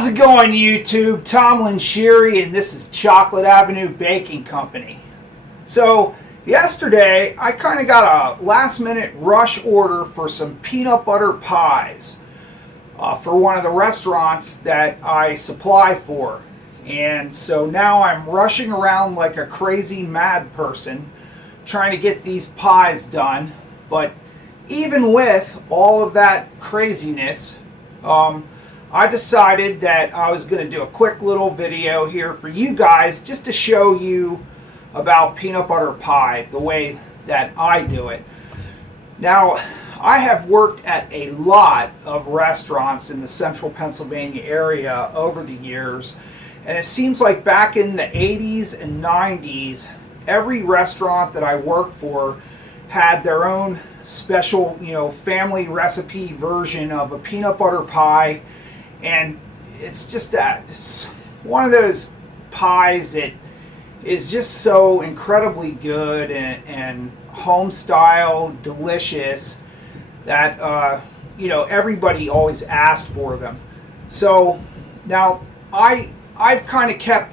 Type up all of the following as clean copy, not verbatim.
How's it going, YouTube? Tomlin Sherry, and this is Chocolate Avenue Baking Company. So yesterday I kind of got a last-minute rush order for some peanut butter pies for one of the restaurants that I supply for. And so now I'm rushing around like a crazy mad person trying to get these pies done. But even with all of that craziness, I decided that I was going to do a quick little video here for you guys just to show you about peanut butter pie, the way that I do it. Now, I have worked at a lot of restaurants in the central Pennsylvania area over the years, and it seems like back in the 80s and 90s, every restaurant that I worked for had their own special, family recipe version of a peanut butter pie. And it's just that it's one of those pies that is just so incredibly good and home style, delicious that everybody always asks for them. So now I've kind of kept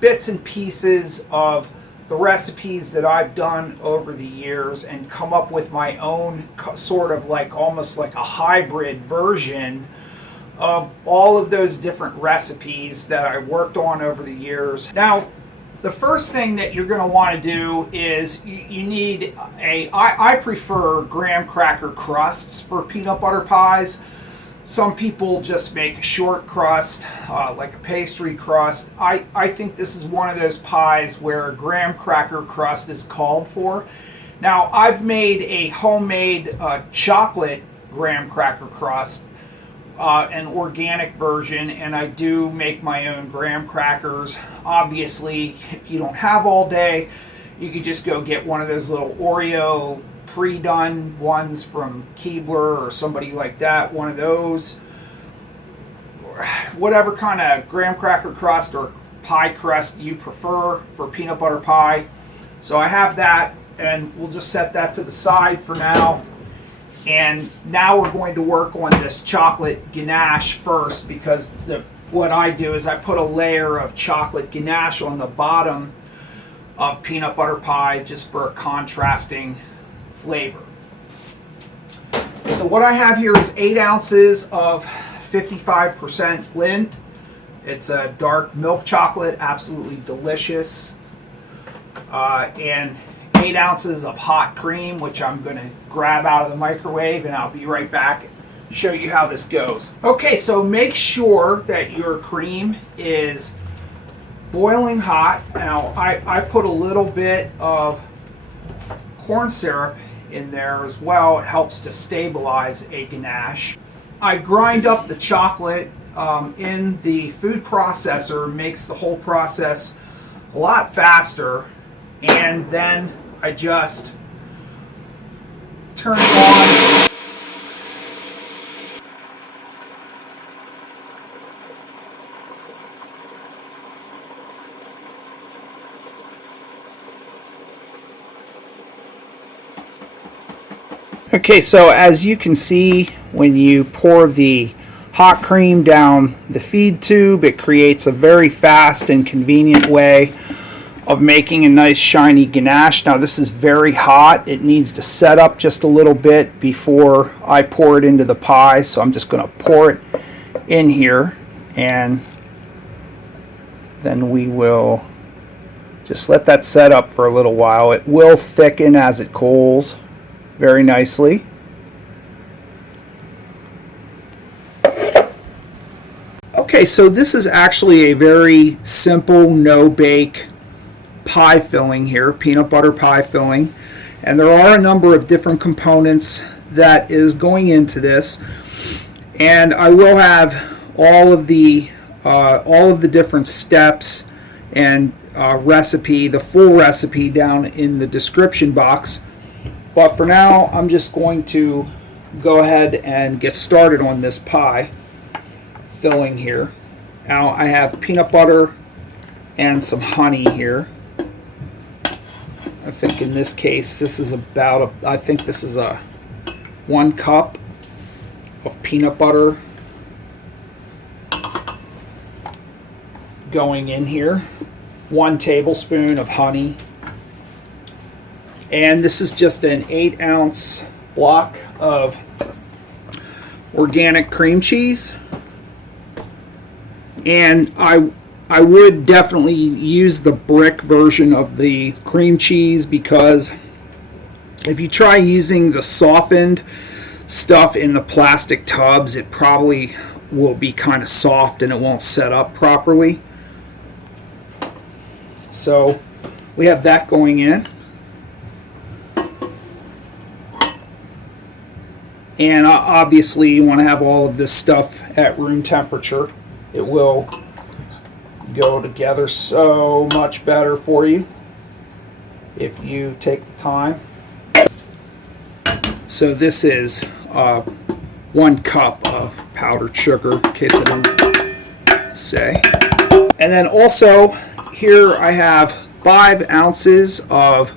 bits and pieces of the recipes that I've done over the years and come up with my own sort of almost like a hybrid version of all of those different recipes that I worked on over the years. Now, the first thing that you're going to want to do is you need I prefer graham cracker crusts for peanut butter pies. Some people just make a short crust, like a pastry crust. I think this is one of those pies where a graham cracker crust is called for. Now, I've made a homemade chocolate graham cracker crust, an organic version, and I do make my own graham crackers. Obviously, if you don't have all day, you could just go get one of those little Oreo pre-done ones from Keebler or somebody like that, one of those. Whatever kind of graham cracker crust or pie crust you prefer for peanut butter pie. So I have that, and we'll just set that to the side for now. And now we're going to work on this chocolate ganache first, because what I do is I put a layer of chocolate ganache on the bottom of peanut butter pie just for a contrasting flavor. So what I have here is 8 ounces of 55% Lindt. It's a dark milk chocolate, absolutely delicious. And 8 ounces of hot cream, which I'm going to grab out of the microwave, and I'll be right back and show you how this goes. Okay, so make sure that your cream is boiling hot. Now, I put a little bit of corn syrup in there as well. It helps to stabilize a ganache. I grind up the chocolate in the food processor, makes the whole process a lot faster, and then I just turn it on. Okay, so as you can see, when you pour the hot cream down the feed tube, it creates a very fast and convenient way of making a nice shiny ganache. Now, this is very hot. It needs to set up just a little bit before I pour it into the pie. So I'm just going to pour it in here, and then we will just let that set up for a little while. It will thicken as it cools very nicely. Okay, so this is actually a very simple no-bake pie filling here, peanut butter pie filling, and there are a number of different components that is going into this, and I will have all of the different steps and recipe, the full recipe, down in the description box. But for now, I'm just going to go ahead and get started on this pie filling here. Now, I have peanut butter and some honey here. I think in this case, this is about I think this is a 1 cup of peanut butter going in here. 1 tablespoon of honey. And this is just an 8-ounce block of organic cream cheese. And I would definitely use the brick version of the cream cheese, because if you try using the softened stuff in the plastic tubs, it probably will be kind of soft and it won't set up properly. So we have that going in. And obviously you want to have all of this stuff at room temperature. It will go together so much better for you if you take the time. So this is 1 cup of powdered sugar, in case I didn't say. And then also here I have 5 ounces of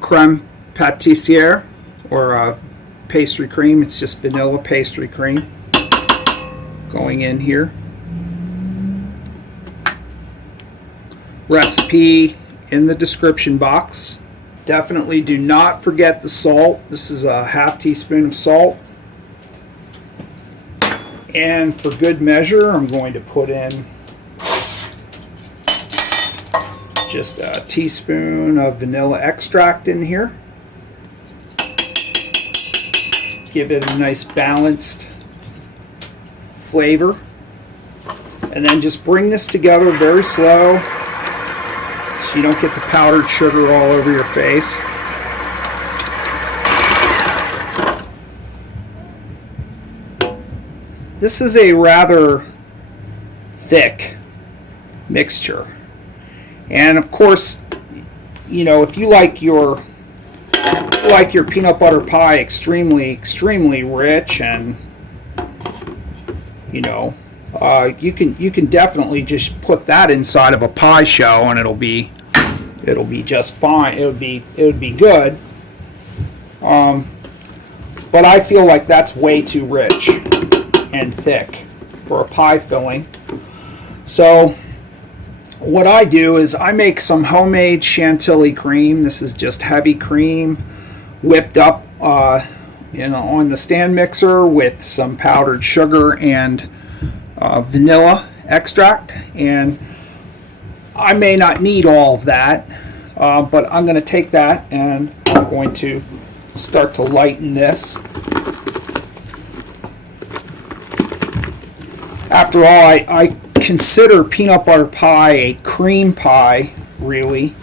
creme pâtissière, or pastry cream. It's just vanilla pastry cream going in here. Recipe in the description box. Definitely do not forget the salt. This is a ½ teaspoon of salt. And for good measure, I'm going to put in just a teaspoon of vanilla extract in here. Give it a nice balanced flavor. And then just bring this together very slow so you don't get the powdered sugar all over your face. This is a rather thick mixture. And of course, you know, if you like your peanut butter pie extremely rich, and you know, you can definitely just put that inside of a pie show and it'll be just fine. It would be good. But I feel like that's way too rich and thick for a pie filling. So what I do is I make some homemade Chantilly cream. This is just heavy cream whipped up on the stand mixer with some powdered sugar and vanilla extract. And I may not need all of that, but I'm going to take that and I'm going to start to lighten this. After all, I consider peanut butter pie a cream pie, really.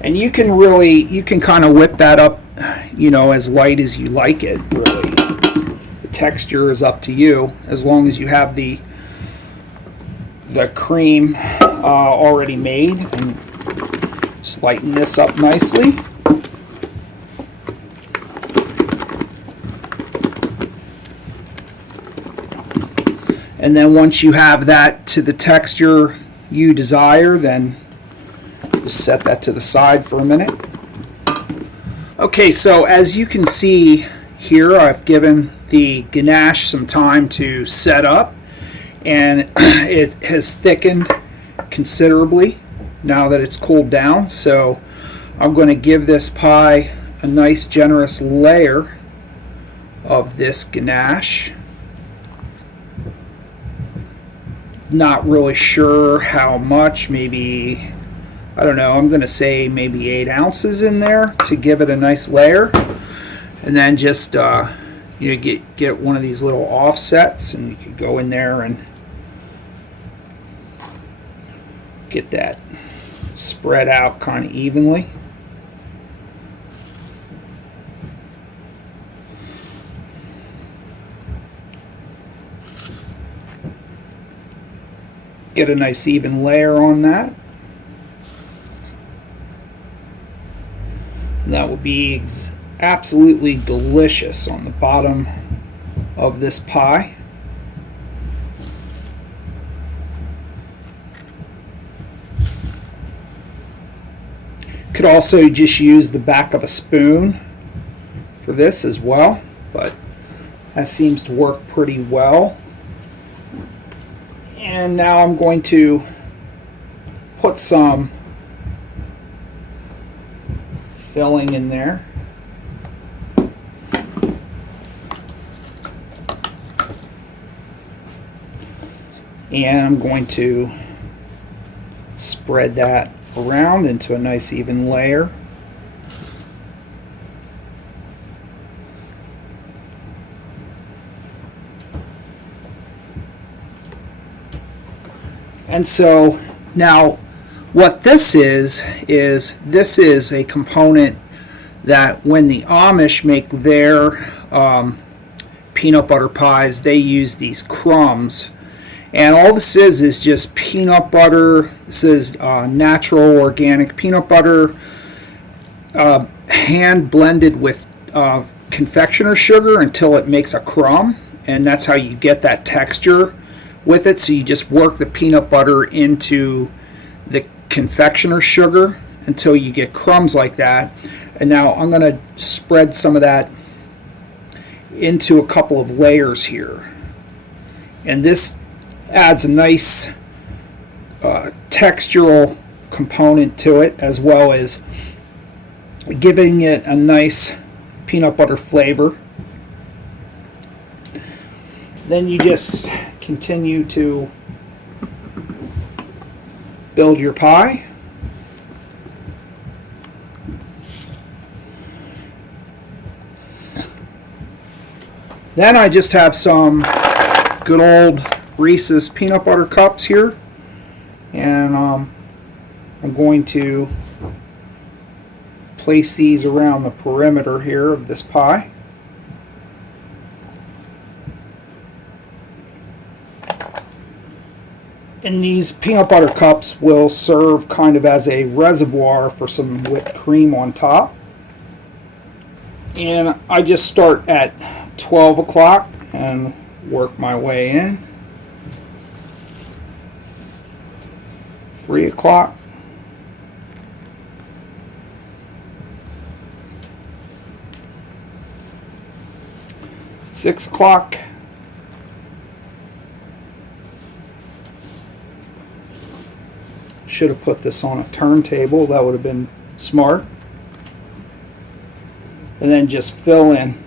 And you can kind of whip that up, you know, as light as you like it, really. The texture is up to you, as long as you have the cream already made. And just lighten this up nicely. And then once you have that to the texture you desire, then just set that to the side for a minute. Okay, so as you can see here, I've given the ganache some time to set up, and it has thickened considerably now that it's cooled down. So I'm going to give this pie a nice generous layer of this ganache. Not really sure how much, maybe, I don't know, I'm going to say maybe 8 ounces in there to give it a nice layer. And then just you know, get one of these little offsets, and you could go in there and get that spread out kind of evenly. Get a nice even layer on that. And that will be absolutely delicious on the bottom of this pie. could also just use the back of a spoon for this as well, but that seems to work pretty well. And now I'm going to put some filling in there. And I'm going to spread that around into a nice even layer. And so now what this is this is a component that when the Amish make their peanut butter pies, they use these crumbs. And all this is just peanut butter. This is natural organic peanut butter, hand blended with confectioner sugar until it makes a crumb, and that's how you get that texture with it. So you just work the peanut butter into the confectioner sugar until you get crumbs like that. And now I'm going to spread some of that into a couple of layers here, and this adds a nice textural component to it, as well as giving it a nice peanut butter flavor. Then you just continue to build your pie. Then I just have some good old Reese's peanut butter cups here, and I'm going to place these around the perimeter here of this pie. And these peanut butter cups will serve kind of as a reservoir for some whipped cream on top. And I just start at 12 o'clock and work my way in. 3 o'clock. 6 o'clock. Should have put this on a turntable. That would have been smart. And then just fill in.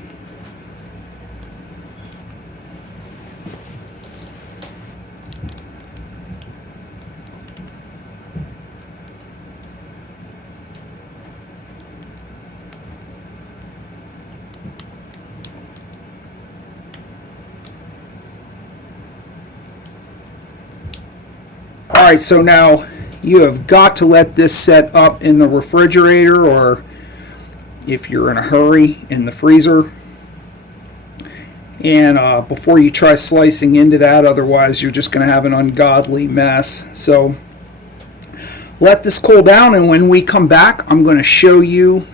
Alright, so now you have got to let this set up in the refrigerator, or if you're in a hurry, in the freezer. And before you try slicing into that, otherwise you're just going to have an ungodly mess. So let this cool down, and when we come back, I'm going to show you,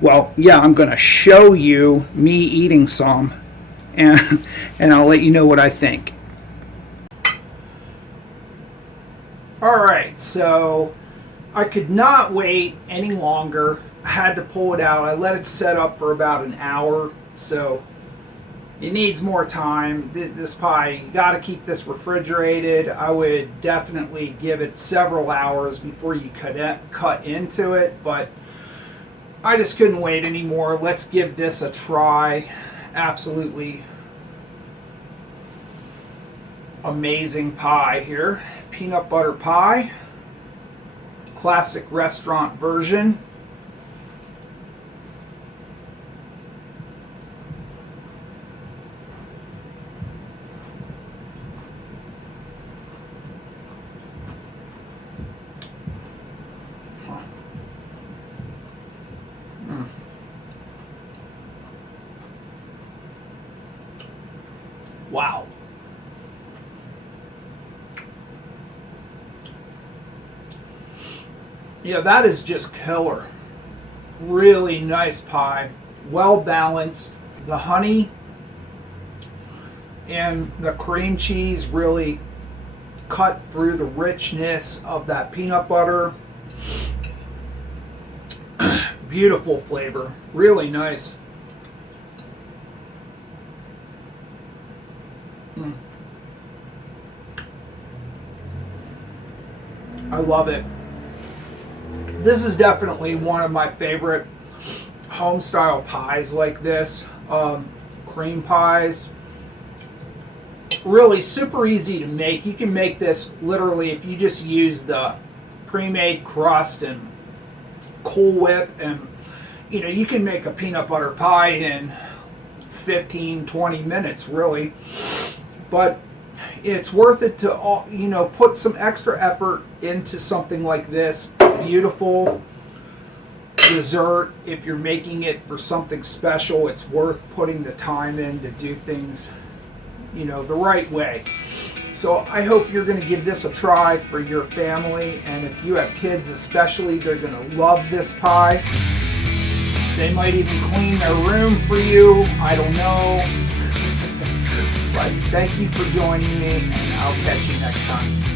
well, yeah, I'm going to show you me eating some, and I'll let you know what I think. Alright, so I could not wait any longer. I had to pull it out. I let it set up for about an hour, so it needs more time. This pie, you got to keep this refrigerated. I would definitely give it several hours before you cut into it, but I just couldn't wait anymore. Let's give this a try. Absolutely amazing pie here. Peanut butter pie, classic restaurant version. Wow. Yeah, that is just killer. Really nice pie. Well balanced. The honey and the cream cheese really cut through the richness of that peanut butter. Beautiful flavor, really nice. I love it. This is definitely one of my favorite home style pies like this. Cream pies. Really super easy to make. You can make this literally if you just use the pre-made crust and Cool Whip, and you can make a peanut butter pie in 15-20 minutes really. But it's worth it to put some extra effort into something like this. Beautiful dessert. If you're making it for something special, it's worth putting the time in to do things the right way. So I hope you're going to give this a try for your family, and if you have kids especially, they're going to love this pie. They might even clean their room for you. I don't know. But thank you for joining me, and I'll catch you next time.